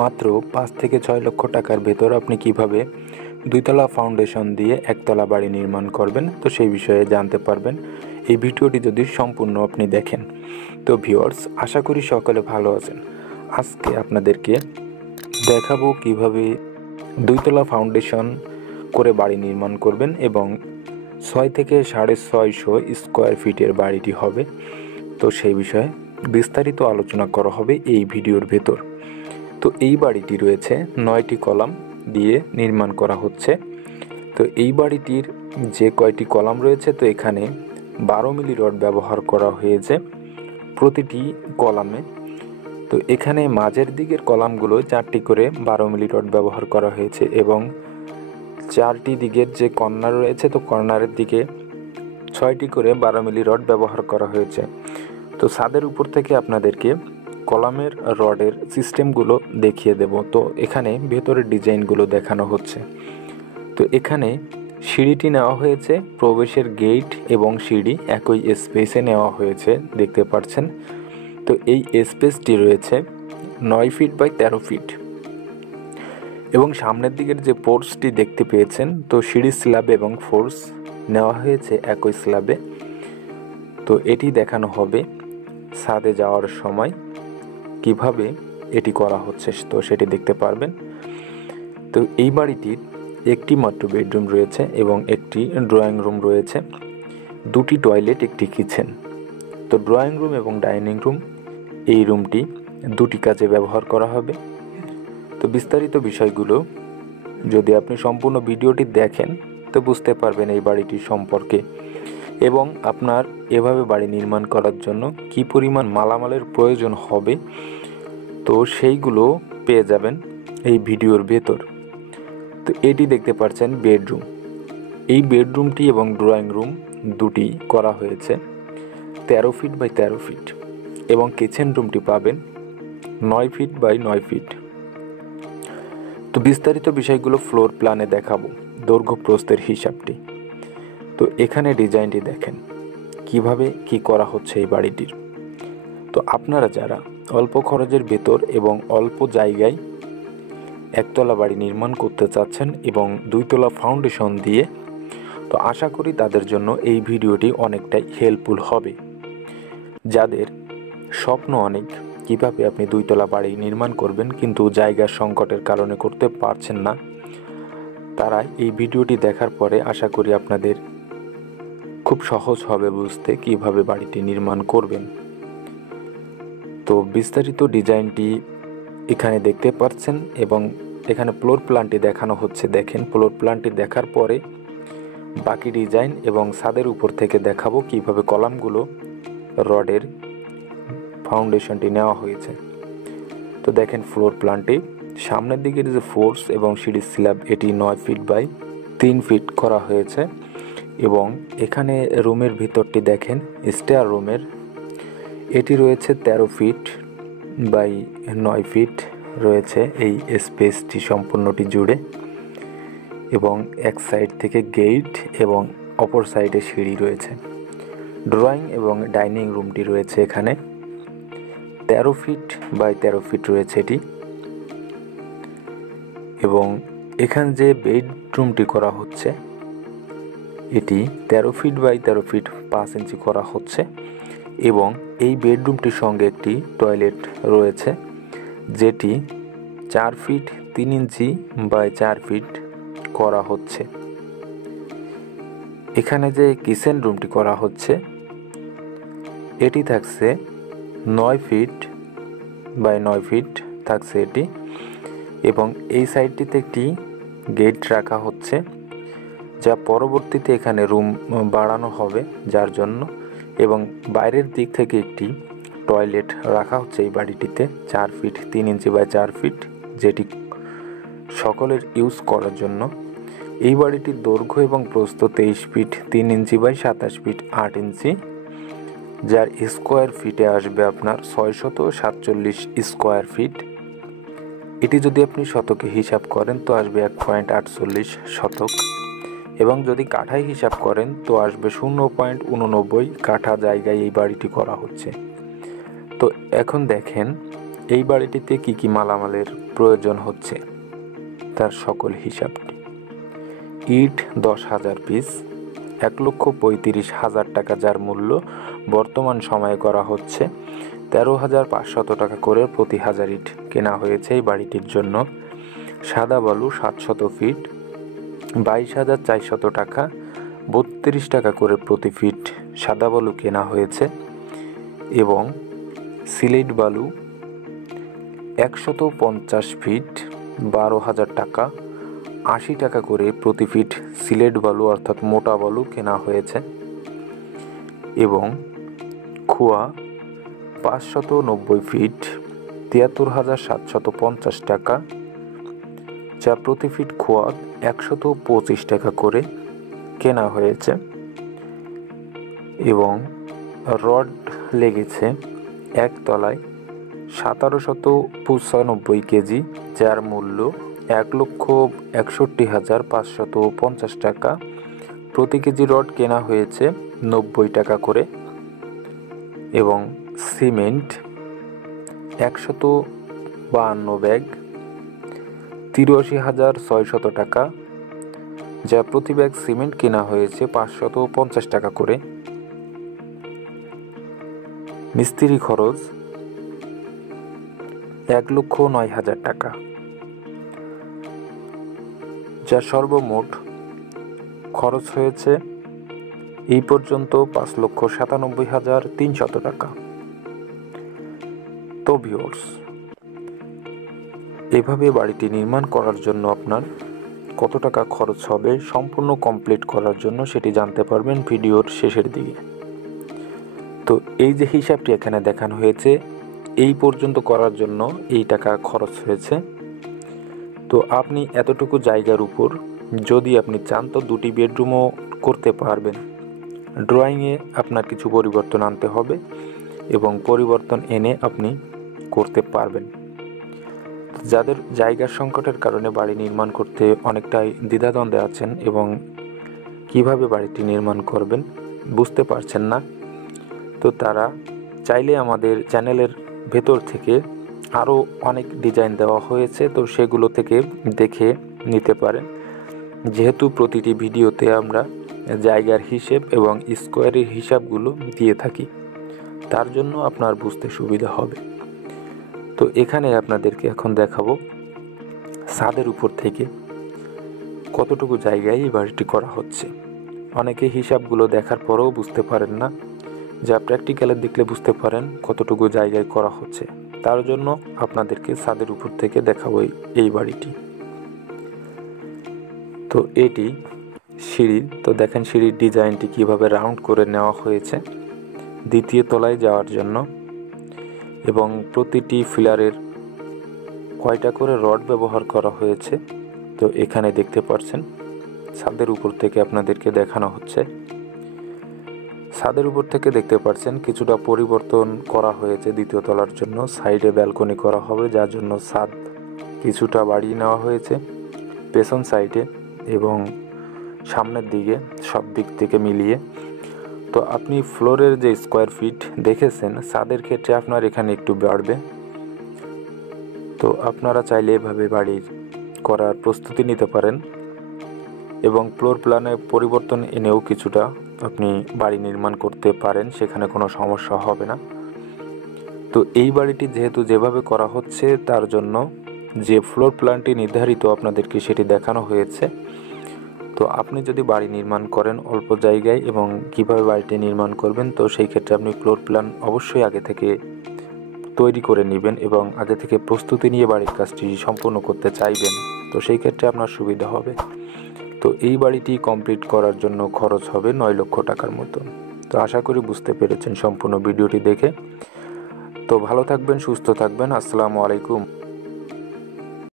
মাত্র 5 থেকে 6 লক্ষ টাকার ভেতর আপনি কিভাবে দুইতলা ফাউন্ডেশন দিয়ে একতলা বাড়ি নির্মাণ করবেন, তো সেই বিষয়ে জানতে পারবেন এই ভিডিওটি যদি সম্পূর্ণ আপনি দেখেন। তো ভিউয়ার্স, আশা করি সকলে ভালো আছেন। আজকে আপনাদেরকে দেখাবো কিভাবে দুইতলা ফাউন্ডেশন করে বাড়ি নির্মাণ করবেন এবং 6 থেকে 650 স্কোয়ার ফিটের বাড়িটি হবে। তো সেই বিষয়ে বিস্তারিত আলোচনা করা হবে এই ভিডিওর ভেতর। তো এই বাড়িটি রয়েছে 9টি কলাম দিয়ে নির্মাণ করা হচ্ছে। তো এই বাড়িটির যে কয়টি কলাম রয়েছে, তো এখানে 12 মিলি রড ব্যবহার করা হয়েছে প্রতিটি কলামে। তো এখানে মাঝের দিকের কলামগুলো 4টি করে 12 মিলি রড ব্যবহার করা হয়েছে এবং 4টি দিকের যে কর্নার রয়েছে, তো কর্নারের দিকে 6টি করে 12 মিলি রড ব্যবহার করা হয়েছে। তো ছাদের উপর থেকে আপনাদেরকে কলামের রডের সিস্টেমগুলো দেখিয়ে দেব। তো এখানে ভেতরের ডিজাইনগুলো দেখানো হচ্ছে। তো এখানে সিঁড়িটি নেওয়া হয়েছে, প্রবেশের গেট এবং সিঁড়ি একই স্পেসে নেওয়া হয়েছে, দেখতে পাচ্ছেন। তো এই স্পেসটি রয়েছে 9 ফিট বাই 13 ফিট এবং সামনের দিকের যে পোর্সটি দেখতে পেয়েছেন, তো সিঁড়ির স্ল্যাব এবং ফোর্স নেওয়া হয়েছে একই স্ল্যাবে। তো এটি দেখানো হবে ছাদে যাওয়ার সময় কিভাবে এটি করা হচ্ছে, তো সেটি দেখতে পারবেন। তো এই বাড়িটির একটি মাত্র বেডরুম রয়েছে এবং একটি ড্রয়িং রুম রয়েছে, 2টি টয়লেট, একটি কিচেন। তো ড্রয়িং রুম এবং ডাইনিং রুম, এই রুমটি 2টি কাজে ব্যবহার করা হবে। তো বিস্তারিত বিষয়গুলো যদি আপনি সম্পূর্ণ ভিডিওটি দেখেন তো বুঝতে পারবেন এই বাড়িটির সম্পর্কে এবং আপনার এভাবে বাড়ি নির্মাণ করার জন্য কি পরিমাণ মালামালের প্রয়োজন হবে, তো সেইগুলো পেয়ে যাবেন এই ভিডিওর ভেতর। তো এটি দেখতে পাচ্ছেন বেডরুম। এই বেডরুমটি এবং ড্রয়িং রুম 2টি করা হয়েছে 13 ফিট বাই 13 ফিট এবং কিচেন রুমটি পাবেন 9 ফিট বাই 9 ফিট। তো বিস্তারিত বিষয়গুলো ফ্লোর প্ল্যানে দেখাবো, দৈর্ঘ্য প্রস্থের হিসাবটি। তো এখানে ডিজাইনটি দেখেন কিভাবে কি করা হচ্ছে এই বাড়িটির। তো আপনারা যারা অল্প খরচের ভেতর এবং অল্প জায়গায় একতলা বাড়ি নির্মাণ করতে চাচ্ছেন এবং দুইতলা ফাউন্ডেশন দিয়ে, তো আশা করি তাদের জন্য এই ভিডিওটি অনেকটাই হেল্পফুল হবে। যাদের স্বপ্ন অনেক কিভাবে আপনি দুইতলা বাড়ি নির্মাণ করবেন কিন্তু জায়গার সংকটের কারণে করতে পারছেন না, তারা এই ভিডিওটি দেখার পরে আশা করি আপনাদের খুব সহজ হবে বুঝতে কিভাবে বাড়িটি নির্মাণ করবেন। তো বিস্তারিত ডিজাইনটি এখানে দেখতে পাচ্ছেন এবং এখানে ফ্লোর প্ল্যানটি দেখানো হচ্ছে। দেখেন, ফ্লোর প্ল্যানটি দেখার পরে বাকি ডিজাইন এবং ছাদের উপর থেকে দেখাবো কিভাবে কলামগুলো রডের ফাউন্ডেশনটি নেওয়া হয়েছে। তো দেখেন ফ্লোর প্ল্যানটি, সামনের দিকের যে ফোর্স এবং সিঁড়ির স্ল্যাব এটি 9 ফিট বাই 3 ফিট করা হয়েছে এবং এখানে রুমের ভিতরটি দেখেন, স্টেয়ার রুমের এটি রয়েছে 13 ফিট বাই 9 ফিট রয়েছে এই স্পেসটি সম্পূর্ণটি জুড়ে এবং এক সাইড থেকে গেট এবং অপর সাইডে সিঁড়ি রয়েছে। ড্রয়িং এবং ডাইনিং রুমটি রয়েছে এখানে 13 ফিট বাই 13 ফিট রয়েছে এটি এবং এখানে যে বেডরুমটি করা হচ্ছে এটি 13 ফিট বাই 13 ফিট 5 ইঞ্চি করা হচ্ছে এবং এই বেডরুমটির সঙ্গে একটি টয়লেট রয়েছে যেটি 4 ফিট 3 ইঞ্চি বাই 4 ফিট করা হচ্ছে। এখানে যে কিচেন রুমটি করা হচ্ছে এটি থাকছে 9 ফিট বাই 9 ফিট থাকছে এটি এবং এই সাইডটিতে একটি গেট রাখা হচ্ছে, যা পরবর্তীতে এখানে রুম বাড়ানো হবে যার জন্য, এবং বাইরের দিক থেকে একটি টয়লেট রাখা হচ্ছে এই বাড়িটিতে 4 ফিট 3 ইঞ্চি বাই 4 ফিট, যেটি সকলের ইউজ করার জন্য। এই বাড়িটির দৈর্ঘ্য এবং প্রস্থ 23 ফিট 3 ইঞ্চি বাই 27 ফিট 8 ইঞ্চি, যার স্কোয়ার ফিটে আসবে আপনার 647 স্কোয়ার ফিট। এটি যদি আপনি শতকে হিসাব করেন তো আসবে 1.48 শতক এবং যদি কাঠায় হিসাব করেন তো আসবে 0.89 কাঠা জায়গায় এই বাড়িটি করা হচ্ছে। তো এখন দেখেন এই বাড়িটিতে কি কি মালামালের প্রয়োজন হচ্ছে তার সকল হিসাবটি। ইট 10,000 পিস, 1,35,000 টাকা যার মূল্য বর্তমান সময়ে করা হচ্ছে। 13,500 টাকা করে প্রতি হাজার ইট কেনা হয়েছে এই বাড়িটির জন্য। সাদা বালু 700 ফিট, 22,400 টাকা, 32 টাকা করে প্রতি ফিট সাদা বালু কেনা হয়েছে। এবং সিলেট বালু 150 ফিট, 12,000 টাকা, 80 টাকা করে প্রতি ফিট সিলেট বালু অর্থাৎ মোটা বালু কেনা হয়েছে। এবং খোয়া 590 ফিট, 73,750 টাকা, যা প্রতি ফিট খোয়া 125 টাকা করে কেনা হয়েছে। এবং রড লেগেছে একতলায় 1795 কেজি, যার মূল্য 1,61,550 টাকা। প্রতি কেজি রড কেনা হয়েছে 90 টাকা করে। এবং সিমেন্ট 152 ব্যাগ, 83,600 টাকা, যা প্রতি ব্যাগ সিমেন্ট কেনা হয়েছে 550 টাকা করে। মিস্ত্রি খরচ 1,09,000 টাকা, যা সর্বমোট খরচ হয়েছে এই পর্যন্ত 5,97,300 টাকা। তো ভিউয়ার্স, এভাবে বাড়িটি নির্মাণ করার জন্য আপনার কত টাকা খরচ হবে সম্পূর্ণ কমপ্লিট করার জন্য সেটি জানতে পারবেন ভিডিওর শেষের দিকে। তো এই যে হিসাবটি এখানে দেখানো হয়েছে, এই পর্যন্ত করার জন্য এই টাকা খরচ হয়েছে। তো আপনি এতটুকু জায়গার উপর যদি আপনি চান তো 2টি বেডরুমও করতে পারবেন। ড্রয়িংয়ে আপনার কিছু পরিবর্তন আনতে হবে এবং পরিবর্তন এনে আপনি করতে পারবেন। যাদের জায়গার সংকটের কারণে বাড়ি নির্মাণ করতে অনেকটাই দ্বিধাদ্বন্দ্বে আছেন এবং কিভাবে বাড়িটি নির্মাণ করবেন বুঝতে পারছেন না, তো তারা চাইলে আমাদের চ্যানেলের ভেতর থেকে আরও অনেক ডিজাইন দেওয়া হয়েছে, তো সেগুলো থেকে দেখে নিতে পারেন। যেহেতু প্রতিটি ভিডিওতে আমরা জায়গার হিসেব এবং স্কোয়ারের হিসাবগুলো দিয়ে থাকি, তার জন্য আপনার বুঝতে সুবিধা হবে। তো এখানে আপনাদেরকে এখন দেখাবো ছাদের উপর থেকে কতটুকু জায়গায় এই বাড়িটি করা হচ্ছে। অনেকে হিসাবগুলো দেখার পরেও বুঝতে পারেন না, যা প্র্যাকটিক্যালে দেখলে বুঝতে পারেন কতটুকু জায়গায় করা হচ্ছে। তার জন্য আপনাদেরকে ছাদের উপর থেকে দেখাবো এই বাড়িটি। তো এটি সিঁড়ি, তো দেখেন সিঁড়ির ডিজাইনটি কিভাবে রাউন্ড করে নেওয়া হয়েছে দ্বিতীয় তলায় যাওয়ার জন্য। এবং প্রতিটি ফিলারের কয়টা করে রড ব্যবহার করা হয়েছে তো এখানে দেখতে পাচ্ছেন। ছাদের উপর থেকে আপনাদেরকে দেখানো হচ্ছে। ছাদের উপর থেকে দেখতে পাচ্ছেন কিছুটা পরিবর্তন করা হয়েছে দ্বিতীয় তলার জন্য। সাইডে ব্যালকনি করা হবে, যার জন্য ছাদ কিছুটা বাড়িয়ে নেওয়া হয়েছে পেছন সাইডে এবং সামনের দিকে, সব দিক থেকে মিলিয়ে। তো আপনি ফ্লোরের যে স্কোয়ার ফিট দেখেছেন ছাদের ক্ষেত্রে আপনার এখানে একটু বাড়বে। তো আপনারা চাইলে এভাবে বাড়ির করার প্রস্তুতি নিতে পারেন এবং ফ্লোর প্ল্যানে পরিবর্তন এনেও কিছুটা আপনি বাড়ি নির্মাণ করতে পারেন, সেখানে কোনো সমস্যা হবে না। তো এই বাড়িটি যেহেতু যেভাবে করা হচ্ছে তার জন্য যে ফ্লোর প্ল্যানটি নির্ধারিত আপনাদেরকে সেটি দেখানো হয়েছে। তো আপনি যদি বাড়ি নির্মাণ করেন অল্প জায়গায় এবং কিভাবে বাড়িটি নির্মাণ করবেন, তো সেই ক্ষেত্রে আপনি ফ্লোর প্ল্যান অবশ্যই আগে থেকে তৈরি করে নেবেন এবং আগে থেকে প্রস্তুতি নিয়ে বাড়ির কাজটি সম্পূর্ণ করতে চাইবেন, তো সেই ক্ষেত্রে আপনার সুবিধা হবে। তো এই বাড়িটি কমপ্লিট করার জন্য খরচ হবে 9 লক্ষ টাকার মতো। তো আশা করি বুঝতে পেরেছেন সম্পূর্ণ ভিডিওটি দেখে। তো ভালো থাকবেন, সুস্থ থাকবেন। আসসালামু আলাইকুম।